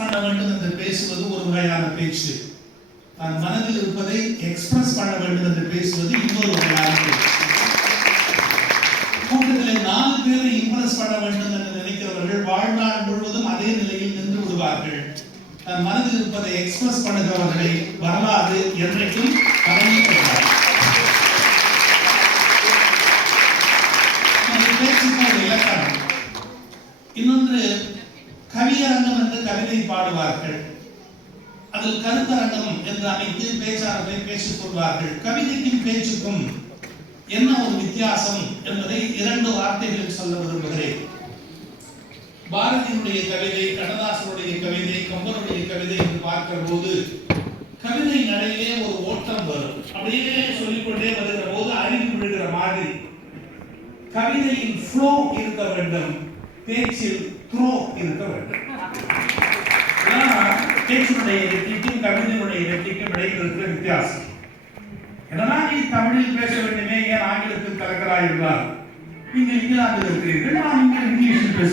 பண்ண வேண்டும் என்று பேசுவது ஒரு வகையான பேச்சு. தன் மனதில் இருப்பதை எக்ஸ்பிரஸ் பண்ண வேண்டும் என்று பேசுவது இன்னொரு வகையான பேச்சு. கூட்டத்தில் 4 பேரை இம்ப்ரெஸ் பண்ண வேண்டும் என்று நினைக்கிறவர்கள் வாழ்நாள் முழுவதும் அதே நிலையில் நின்று விடுவார்கள். தன் மனதில் இருப்பதை எக்ஸ்பிரஸ் பண்ணுகிறவர்களை வரலாறு என்றைக்கும் கவனிக்கிறார். இலக்கணம். இன்னொன்று கவியரங்கம் என்று கவிதை பாடுவார்கள். அதில் கருத்தரங்கம் என்று அமைத்து பேச்சாளர்களை பேசிக் கொள்வார்கள். கவிதைக்கும் பேச்சுக்கும் என்ன ஒரு வித்தியாசம் என்பதை 2 வார்த்தைகளில் சொல்ல விரும்புகிறேன். பாரதியினுடைய கவிதை, கண்ணதாசனுடைய கவிதை, கம்பனுடைய கவிதை என்று பார்க்கிற போது கவிதை நடையிலே ஒரு ஓட்டம் வரும். அப்படியே சொல்லிக்கொண்டே வருகிற போது அறிவு விழுகிற மாதிரி. கவிதையின் ஃப்ளோ இருக்க வேண்டும், பேச்சில் த்ரோ இருக்க வேண்டும். பேச்சினுடைய வெற்றிக்கும் கவிதையினுடைய வெற்றிக்கும் இடையில் இருக்கிற வித்தியாசம். என்னன்னா நீ தமிழில் பேச வேண்டுமே, ஏன் ஆங்கிலத்தில் கலக்கிறாய் என்றால் நீங்கள் இங்கிலாந்தில் இருக்கிறீர்கள், நான் இங்கே இங்கிலீஷில் பேச